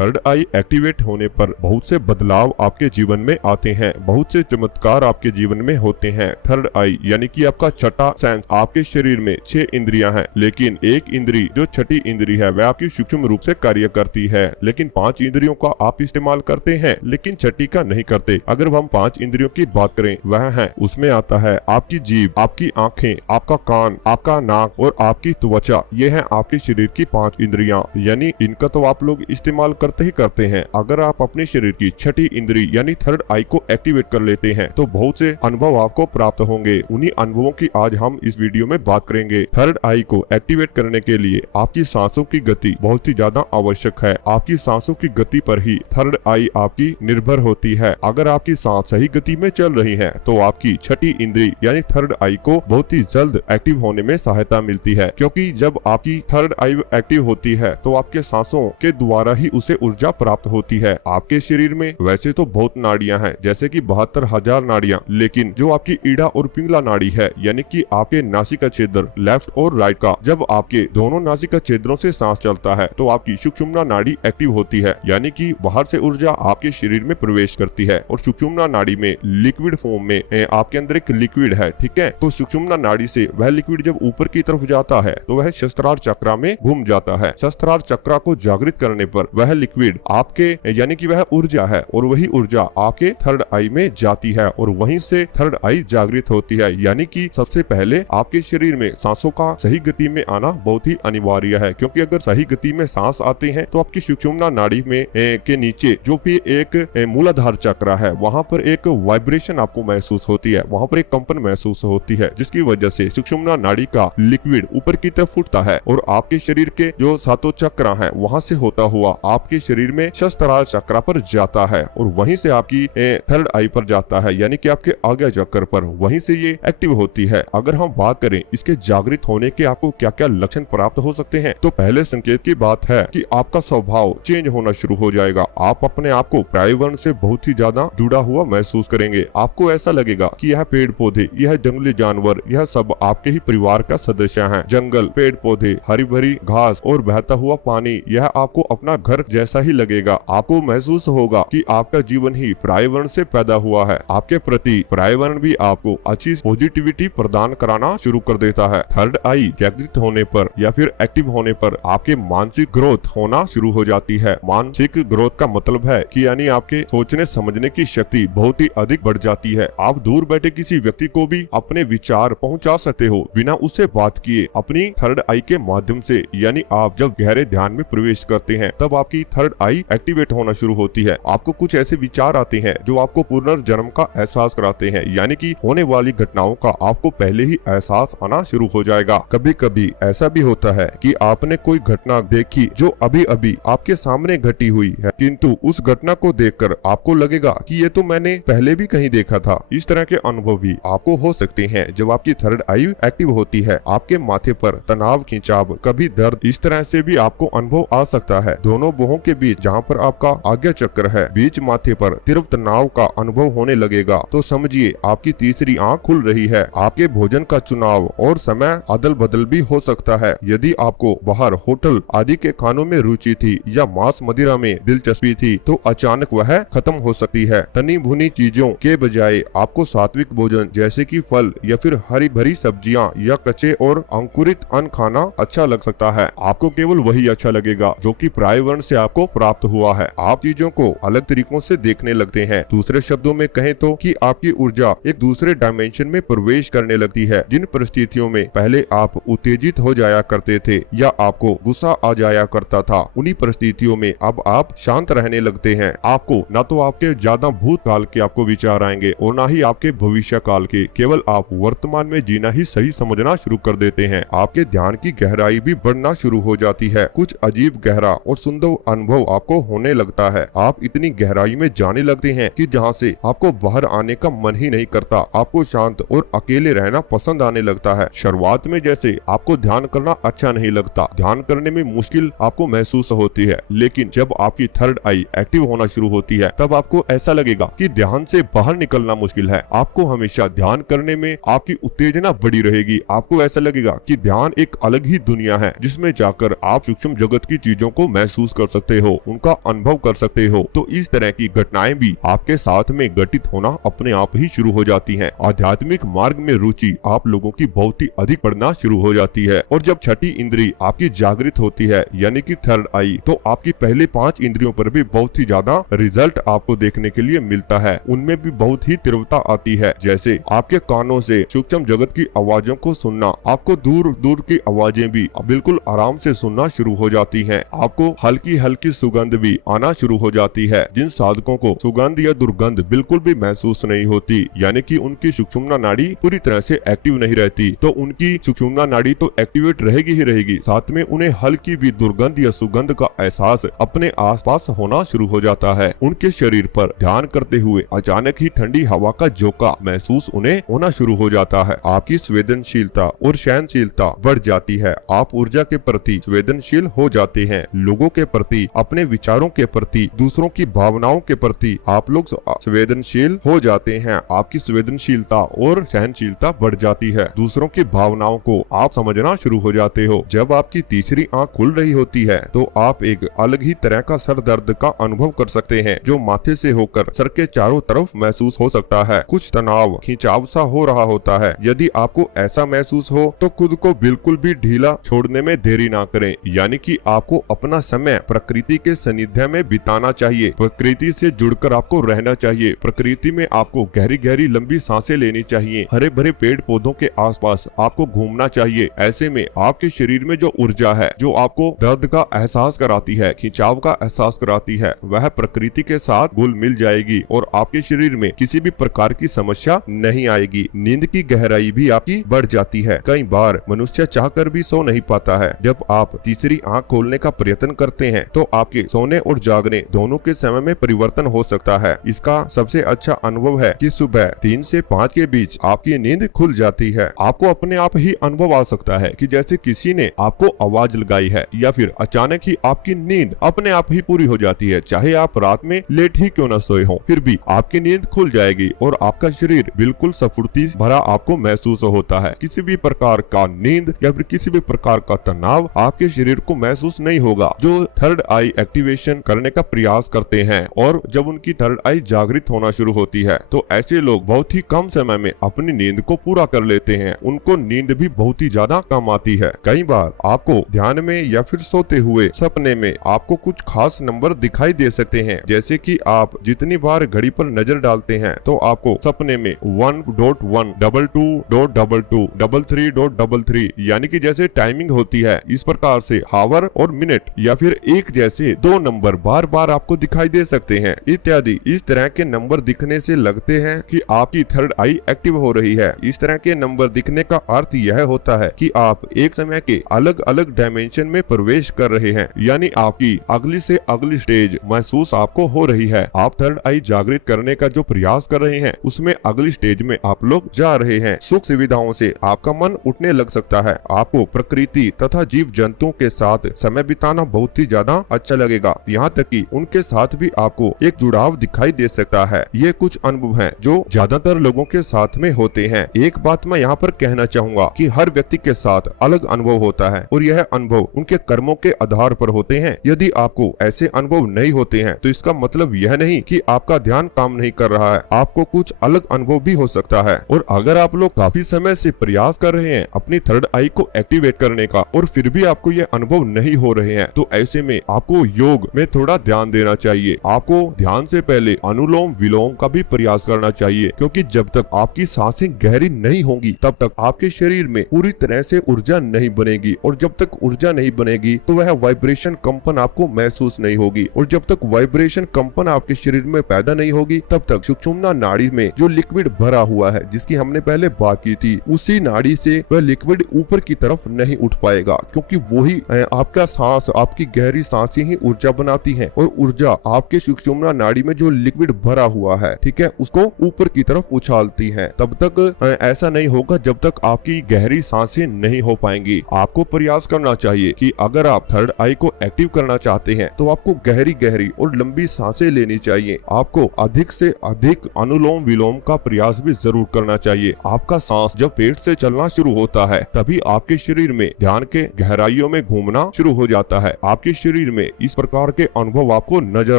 Third आई activate होने पर बहुत से बदलाव आपके जीवन में आते हैं, बहुत से चमत्कार आपके जीवन में होते हैं। थर्ड आई यानी कि आपका छठा सेंस। आपके शरीर में 6 इंद्रियां हैं, लेकिन एक इंद्री जो छठी इंद्री है वह आपकी सूक्ष्म रूप से कार्य करती है, लेकिन 5 इंद्रियों का आप इस्तेमाल करते हैं लेकिन छठी का नहीं करते। अगर हम 5 इंद्रियों की बात करें वह है, उसमें आता है आपकी जीभ, आपकी आंखें, आपका कान, आपका नाक और आपकी त्वचा। ये है आपके शरीर की 5 इंद्रियां, यानी इनका तो आप लोग इस्तेमाल करते ही करते हैं। अगर आप अपने शरीर की छठी इंद्री यानी थर्ड आई को एक्टिवेट कर लेते हैं तो बहुत से अनुभव आपको प्राप्त होंगे। उन्हीं अनुभवों की आज हम इस वीडियो में बात करेंगे। थर्ड आई को एक्टिवेट करने के लिए आपकी सांसों की गति बहुत ही ज्यादा आवश्यक है। आपकी सांसों की गति पर ही थर्ड आई आपकी निर्भर होती है। अगर आपकी सांस सही गति में चल रही है तो आपकी छठी इंद्री यानी थर्ड आई को बहुत ही जल्द एक्टिव होने में सहायता मिलती है, क्योंकि जब आपकी थर्ड आई एक्टिव होती है तो आपके सांसों के द्वारा ही उसे ऊर्जा प्राप्त होती है। आपके शरीर में वैसे तो बहुत नाड़ियां हैं, जैसे कि 72,000 नाड़ियां, लेकिन जो आपकी ईड़ा और पिंगला नाड़ी है यानी कि आपके नासिका छिद्र लेफ्ट और राइट का, जब आपके दोनों नासिका छिद्रों से सांस चलता है तो आपकी सुषुम्ना नाड़ी एक्टिव होती है, यानी कि बाहर से ऊर्जा आपके शरीर में प्रवेश करती है। और सुषुम्ना नाड़ी में लिक्विड फॉर्म में आपके अंदर एक लिक्विड है, ठीक है। तो सुषुम्ना नाड़ी से वह लिक्विड जब ऊपर की तरफ जाता है तो वह सहस्त्रार चक्र में घूम जाता है। सहस्त्रार चक्र को जागृत करने पर वह लिक्विड आपके यानी कि वह ऊर्जा है और वही ऊर्जा आपके थर्ड आई में जाती है और वहीं से थर्ड आई जागृत होती है। यानी कि सबसे पहले आपके शरीर में सांसों का सही गति में आना बहुत ही अनिवार्य है, क्योंकि अगर सही गति में सांस आते हैं तो आपकी सुषुम्ना नाड़ी में के नीचे जो भी एक मूलाधार चक्र है वहां पर एक वाइब्रेशन आपको महसूस होती है, वहां पर एक कंपन महसूस होती है, जिसकी वजह से सुषुम्ना नाड़ी का लिक्विड ऊपर की तरफ उठता है और आपके शरीर के जो 7 चक्र हैं वहां से होता हुआ आपके शरीर में सहस्त्रार चक्र पर जाता है और वहीं से आपकी थर्ड आई पर जाता है, यानी कि आपके आज्ञा चक्र पर, वहीं से ये एक्टिव होती है। अगर हम बात करें इसके जागृत होने के आपको क्या क्या लक्षण प्राप्त हो सकते हैं, तो पहले संकेत की बात है कि आपका स्वभाव चेंज होना शुरू हो जाएगा। आप अपने आप को पर्यावरण से बहुत ही ज्यादा जुड़ा हुआ महसूस करेंगे। आपको ऐसा लगेगा कि यह पेड़ पौधे, यह जंगली जानवर, यह सब आपके ही परिवार का सदस्य हैं। जंगल, पेड़ पौधे, हरी भरी घास और बहता हुआ पानी, यह आपको अपना घर जैसा ही लगेगा। आपको महसूस होगा कि आपका जीवन ही पर्यावरण से पैदा हुआ है। आपके प्रति पर्यावरण भी आपको अच्छी पॉजिटिविटी प्रदान कराना शुरू कर देता है। थर्ड आई जागृत होने पर या फिर एक्टिव होने पर आपके मानसिक ग्रोथ होना शुरू हो जाती है। मानसिक ग्रोथ का मतलब है कि यानी आपके सोचने समझने की शक्ति बहुत ही अधिक बढ़ जाती है। आप दूर बैठे किसी व्यक्ति को भी अपने विचार पहुंचा सकते हो बिना उससे बात किए, अपनी थर्ड आई के माध्यम से। यानी आप जब गहरे ध्यान में प्रवेश करते हैं तब आपकी थर्ड आई एक्टिवेट होना शुरू होती है। आपको कुछ ऐसे विचार आते हैं जो आपको पुनर्जन्म का एहसास कराते हैं, यानी कि होने वाली घटनाओं का आपको पहले ही एहसास आना शुरू हो जाएगा। कभी कभी ऐसा भी होता है कि आपने कोई घटना देखी जो अभी अभी आपके सामने घटी हुई है, किंतु उस घटना को देखकर आपको लगेगा कि ये तो मैंने पहले भी कहीं देखा था। इस तरह के अनुभव भी आपको हो सकते हैं जब आपकी थर्ड आई एक्टिव होती है। आपके माथे पर तनाव, खिंचाव, कभी दर्द, इस तरह से भी आपको अनुभव आ सकता है। दोनों भुवों के बीच जहाँ पर आपका आज्ञा चक्र है, बीच माथे पर तीव्र तनाव का अनुभव होने लगेगा तो समझिए आपकी तीसरी आंख खुल रही है। आपके भोजन का चुनाव और समय अदल बदल भी हो सकता है। यदि आपको बाहर होटल आदि के खानों में रुचि थी या मांस मदिरा में दिलचस्पी थी तो अचानक वह खत्म हो सकती है। तनी भुनी चीजों के बजाय आपको सात्विक भोजन जैसे कि फल या फिर हरी भरी सब्जियां या कच्चे और अंकुरित अन्न खाना अच्छा लग सकता है। आपको केवल वही अच्छा लगेगा जो कि पर्यावरण से आपको प्राप्त हुआ है। आप चीजों को अलग तरीकों से देखने लगते हैं। दूसरे शब्दों में कहें तो कि आपकी ऊर्जा एक दूसरे डायमेंशन में प्रवेश करने लगती है। जिन परिस्थितियों में पहले आप उत्तेजित हो जाया करते थे या आपको गुस्सा आ जाया करता था, उन्हीं परिस्थितियों में अब आप शांत रहने लगते हैं। आपको न तो आपके ज्यादा भूतकाल के आपको विचार आएंगे और न ही आपके भविष्य काल के, केवल आप वर्तमान में जीना ही सही समझना शुरू कर देते हैं। आपके ध्यान की गहराई भी बढ़ना शुरू हो जाती है। कुछ अजीब गहरा और सुंदर अनुभव आपको होने लगता है। आप इतनी गहराई में जाने लगते हैं कि जहाँ से आपको बाहर आने का मन ही नहीं करता। आपको शांत और अकेले रहना पसंद आने लगता है। शुरुआत में जैसे आपको ध्यान करना अच्छा नहीं लगता, ध्यान करने में मुश्किल आपको महसूस होती है, लेकिन जब आपकी थर्ड आई एक्टिव होना शुरू होती है तब आपको ऐसा लगेगा कि ध्यान से बाहर निकलना मुश्किल है। आपको हमेशा ध्यान करने में आपकी उत्तेजना बढ़ी रहेगी। आपको ऐसा लगेगा कि ध्यान एक अलग ही दुनिया है जिसमें जाकर आप सूक्ष्म जगत की चीजों को महसूस कर सकते सकते हो, उनका अनुभव कर सकते हो। तो इस तरह की घटनाएं भी आपके साथ में घटित होना अपने आप ही शुरू हो जाती हैं। आध्यात्मिक मार्ग में रुचि आप लोगों की बहुत ही अधिक बढ़ना शुरू हो जाती है। और जब छठी इंद्री आपकी जागृत होती है यानी कि थर्ड आई, तो आपकी पहले 5 इंद्रियों पर भी बहुत ही ज्यादा रिजल्ट आपको देखने के लिए मिलता है। उनमें भी बहुत ही तीव्रता आती है, जैसे आपके कानों से सूक्ष्म जगत की आवाजों को सुनना, आपको दूर दूर की आवाजें भी बिल्कुल आराम से सुनना शुरू हो जाती हैं। आपको हल्की हल्की सुगंध भी आना शुरू हो जाती है। जिन साधकों को सुगंध या दुर्गंध बिल्कुल भी महसूस नहीं होती, यानी कि उनकी सुषुम्ना नाड़ी पूरी तरह से एक्टिव नहीं रहती, तो उनकी सुषुम्ना नाड़ी तो एक्टिवेट रहेगी ही रहेगी, साथ में उन्हें हल्की भी दुर्गंध या सुगंध का एहसास अपने आसपास होना शुरू हो जाता है। उनके शरीर पर ध्यान करते हुए अचानक ही ठंडी हवा का झोंका महसूस उन्हें होना शुरू हो जाता है। आपकी संवेदनशीलता और सहनशीलता बढ़ जाती है। आप ऊर्जा के प्रति संवेदनशील हो जाते हैं। लोगों के प्रति, अपने विचारों के प्रति, दूसरों की भावनाओं के प्रति आप लोग संवेदनशील हो जाते हैं। आपकी संवेदनशीलता और सहनशीलता बढ़ जाती है। दूसरों की भावनाओं को आप समझना शुरू हो जाते हो। जब आपकी तीसरी आंख खुल रही होती है तो आप एक अलग ही तरह का सर दर्द का अनुभव कर सकते हैं, जो माथे से होकर सर के चारों तरफ महसूस हो सकता है। कुछ तनाव, खिंचाव सा हो रहा होता है। यदि आपको ऐसा महसूस हो तो खुद को बिल्कुल भी ढीला छोड़ने में देरी ना करें, यानी कि आपको अपना समय प्रकृति के सानिध्य में बिताना चाहिए। प्रकृति से जुड़कर आपको रहना चाहिए। प्रकृति में आपको गहरी गहरी लंबी सांसें लेनी चाहिए। हरे भरे पेड़ पौधों के आसपास आपको घूमना चाहिए। ऐसे में आपके शरीर में जो ऊर्जा है, जो आपको दर्द का एहसास कराती है, खिंचाव का एहसास कराती है, वह प्रकृति के साथ घुल मिल जाएगी और आपके शरीर में किसी भी प्रकार की समस्या नहीं आएगी। नींद की गहराई भी आपकी बढ़ जाती है। कई बार मनुष्य चाहकर भी सो नहीं पाता है। जब आप तीसरी आंख खोलने का प्रयत्न करते हैं तो आपके सोने और जागने दोनों के समय में परिवर्तन हो सकता है। इसका सबसे अच्छा अनुभव है कि सुबह 3 से 5 के बीच आपकी नींद खुल जाती है। आपको अपने आप ही अनुभव आ सकता है कि जैसे किसी ने आपको आवाज लगाई है, या फिर अचानक ही आपकी नींद अपने आप ही पूरी हो जाती है। चाहे आप रात में लेट ही क्यों न सोए हो, फिर भी आपकी नींद खुल जाएगी और आपका शरीर बिल्कुल स्फूर्ति भरा आपको महसूस होता है। किसी भी प्रकार का नींद या फिर किसी भी प्रकार का तनाव आपके शरीर को महसूस नहीं होगा। जो थर्ड आई एक्टिवेशन करने का प्रयास करते हैं और जब उनकी थर्ड आई जागृत होना शुरू होती है, तो ऐसे लोग बहुत ही कम समय में अपनी नींद को पूरा कर लेते हैं। उनको नींद भी बहुत ही ज्यादा कम आती है। कई बार आपको ध्यान में या फिर सोते हुए सपने में आपको कुछ खास नंबर दिखाई दे सकते हैं। जैसे कि आप जितनी बार घड़ी पर नजर डालते हैं तो आपको सपने में 1.1, 22.22, 33.33 यानी कि जैसे टाइमिंग होती है, इस प्रकार से हावर और मिनट या फिर एक जैसे 2 नंबर बार बार आपको दिखाई दे सकते हैं इत्यादि। इस तरह के नंबर दिखने से लगते हैं कि आपकी थर्ड आई एक्टिव हो रही है। इस तरह के नंबर दिखने का अर्थ यह होता है कि आप एक समय के अलग अलग डायमेंशन में प्रवेश कर रहे हैं, यानी आपकी अगली से अगली स्टेज महसूस आपको हो रही है। आप थर्ड आई जागृत करने का जो प्रयास कर रहे हैं उसमें अगली स्टेज में आप लोग जा रहे हैं। सुख सुविधाओं से आपका मन उठने लग सकता है। आपको प्रकृति तथा जीव जंतुओं के साथ समय बिताना बहुत ही ज्यादा अच्छा लगेगा। यहाँ तक कि उनके साथ भी आपको एक जुड़ाव दिखाई दे सकता है। ये कुछ अनुभव हैं जो ज्यादातर लोगों के साथ में होते हैं। एक बात मैं यहाँ पर कहना चाहूंगा कि हर व्यक्ति के साथ अलग अनुभव होता है और यह अनुभव उनके कर्मों के आधार पर होते हैं। यदि आपको ऐसे अनुभव नहीं होते हैं तो इसका मतलब यह नहीं कि आपका ध्यान काम नहीं कर रहा है। आपको कुछ अलग अनुभव भी हो सकता है। और अगर आप लोग काफी समय से प्रयास कर रहे हैं अपनी थर्ड आई को एक्टिवेट करने का और फिर भी आपको ये अनुभव नहीं हो रहे हैं, तो ऐसे में आपको योग में थोड़ा ध्यान देना चाहिए। आपको ध्यान से पहले अनुलोम विलोम का भी प्रयास करना चाहिए, क्योंकि जब तक आपकी सांसें गहरी नहीं होंगी तब तक आपके शरीर में पूरी तरह से ऊर्जा नहीं बनेगी, और जब तक ऊर्जा नहीं बनेगी तो वह वाइब्रेशन कंपन आपको महसूस नहीं होगी, और जब तक वाइब्रेशन कंपन आपके शरीर में पैदा नहीं होगी तब तक सुषुम्ना नाड़ी में जो लिक्विड भरा हुआ है, जिसकी हमने पहले बात की थी, उसी नाड़ी से वह लिक्विड ऊपर की तरफ नहीं उठ पाएगा, क्योंकि वही आपका सांस, आपकी गहरी सांसें ही ऊर्जा बनाती हैं, और ऊर्जा आपके सुषुम्ना नाड़ी में जो लिक्विड भरा हुआ है, ठीक है, उसको ऊपर की तरफ उछालती है। तब तक ऐसा नहीं होगा जब तक आपकी गहरी सांसें नहीं हो पाएंगी। आपको प्रयास करना चाहिए कि अगर आप थर्ड आई को एक्टिव करना चाहते हैं तो आपको गहरी गहरी और लंबी सांसें लेनी चाहिए। आपको अधिक से अधिक अनुलोम विलोम का प्रयास भी जरूर करना चाहिए। आपका सांस जब पेट से चलना शुरू होता है तभी आपके शरीर में ध्यान के गहराइयों में घूमना शुरू हो जाता है। आपके शरीर शरीर में इस प्रकार के अनुभव आपको नजर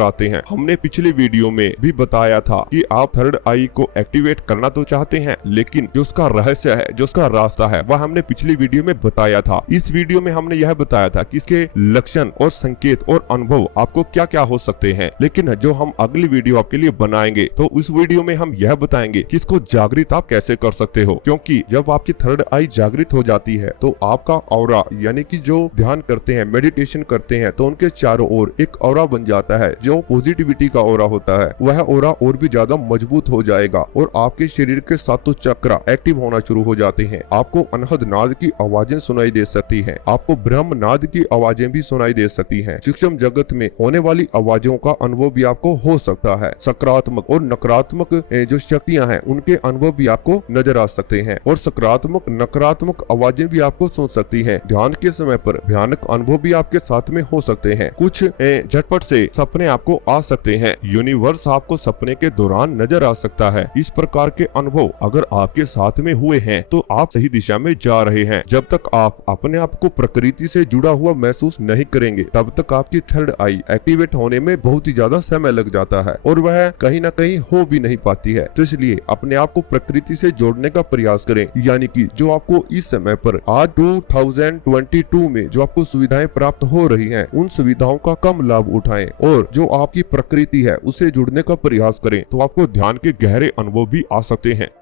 आते हैं। हमने पिछले वीडियो में भी बताया था कि आप थर्ड आई को एक्टिवेट करना तो चाहते हैं, लेकिन जो उसका रहस्य है, जो उसका रास्ता है, वह हमने पिछली वीडियो में बताया था। इस वीडियो में हमने यह बताया था कि इसके लक्षण और संकेत और अनुभव आपको क्या क्या हो सकते हैं। लेकिन जो हम अगली वीडियो आपके लिए बनाएंगे तो उस वीडियो में हम यह बताएंगे कि इसको जागृत आप कैसे कर सकते हो, क्योंकि जब आपकी थर्ड आई जागृत हो जाती है तो आपका ऑरा यानी कि जो ध्यान करते हैं, मेडिटेशन करते हैं, तो उनके चारों ओर एक ऑरा बन जाता है जो पॉजिटिविटी का ऑरा होता है। वह ऑरा और भी ज्यादा मजबूत हो जाएगा और आपके शरीर के सातों चक्र एक्टिव होना शुरू हो जाते हैं। आपको अनहद नाद की आवाजें सुनाई दे सकती हैं, आपको ब्रह्म नाद की आवाजें भी सुनाई दे सकती हैं। सूक्ष्म जगत में होने वाली आवाजों का अनुभव भी आपको हो सकता है। सकारात्मक और नकारात्मक जो शक्तियां हैं उनके अनुभव भी आपको नजर आ सकते हैं और सकारात्मक नकारात्मक आवाजें भी आपको सुन सकती हैं। ध्यान के समय पर भयानक अनुभव भी आपके साथ में हो सकते हैं। कुछ झटपट से सपने आपको आ सकते हैं। यूनिवर्स आपको सपने के दौरान नजर आ सकता है। इस प्रकार के अनुभव अगर आपके साथ में हुए हैं तो आप सही दिशा में जा रहे हैं। जब तक आप अपने आप को प्रकृति से जुड़ा हुआ महसूस नहीं करेंगे तब तक आपकी थर्ड आई एक्टिवेट होने में बहुत ही ज्यादा समय लग जाता है और वह कहीं ना कहीं हो भी नहीं पाती है। तो इसलिए अपने आप को प्रकृति से जोड़ने का प्रयास करें, यानी कि जो आपको इस समय पर आज 2022 में जो आपको सुविधाएं प्राप्त हो रही हैं उन सुविधाओं का कम लाभ उठाएं और जो आपकी प्रकृति है उससे जुड़ने का प्रयास करें तो आपको ध्यान के गहरे अनुभव भी आ सकते हैं।